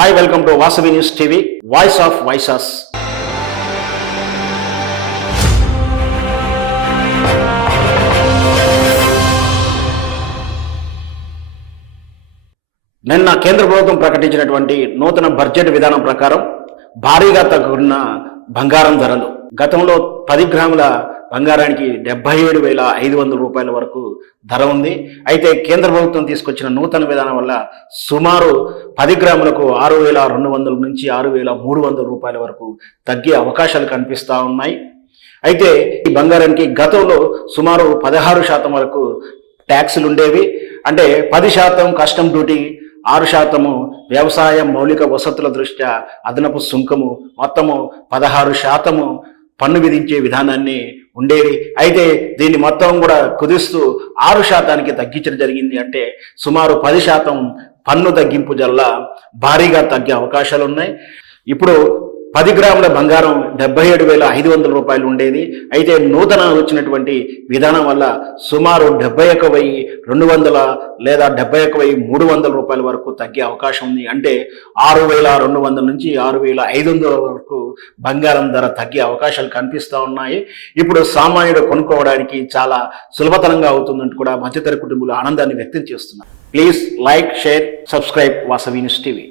Hi, welcome to Vasavi news TV, voice of voices. నిన్న కేంద్ర ప్రభుత్వం ప్రకటించినటువంటి నూతన బడ్జెట్ విధానం ప్రకారం భారీగా తగ్గుతున్న బంగారం ధరలు. గతంలో 10 గ్రాముల బంగారానికి 77,500 రూపాయల వరకు ధర ఉంది. అయితే కేంద్ర ప్రభుత్వం తీసుకొచ్చిన నూతన విధానం వల్ల సుమారు 10 గ్రాములకు 6,200 నుంచి 6,300 రూపాయల వరకు తగ్గే అవకాశాలు కనిపిస్తూ ఉన్నాయి. అయితే ఈ బంగారానికి గతంలో సుమారు 16% వరకు ట్యాక్సులు ఉండేవి. అంటే 10% కస్టమ్ డ్యూటీ, 6% వ్యవసాయ మౌలిక వసతుల దృష్ట్యా అదనపు సుంకము, మొత్తము 16% పన్ను విధించే విధానాన్ని ఉండేది. అయితే దీన్ని మొత్తం కూడా కుదిస్తూ 6%కి తగ్గించడం జరిగింది. అంటే సుమారు 10% పన్ను తగ్గింపు వల్ల భారీగా తగ్గే అవకాశాలు ఉన్నాయి. ఇప్పుడు 10 గ్రాముల బంగారం 77,500 రూపాయలు ఉండేది. అయితే నూతన వచ్చినటువంటి విధానం వల్ల సుమారు 71,200 లేదా 71,300 రూపాయల వరకు తగ్గే అవకాశం ఉంది. అంటే 6,200 నుంచి 6,500 వరకు బంగారం ధర తగ్గే అవకాశాలు కనిపిస్తూ ఉన్నాయి. ఇప్పుడు సామాన్యుడు కొనుక్కోవడానికి చాలా సులభతరంగా అవుతుందంటూ కూడా మధ్యతరగతి కుటుంబాలు ఆనందాన్ని వ్యక్తం చేస్తున్నారు. Please like, share, subscribe Vasavi news TV.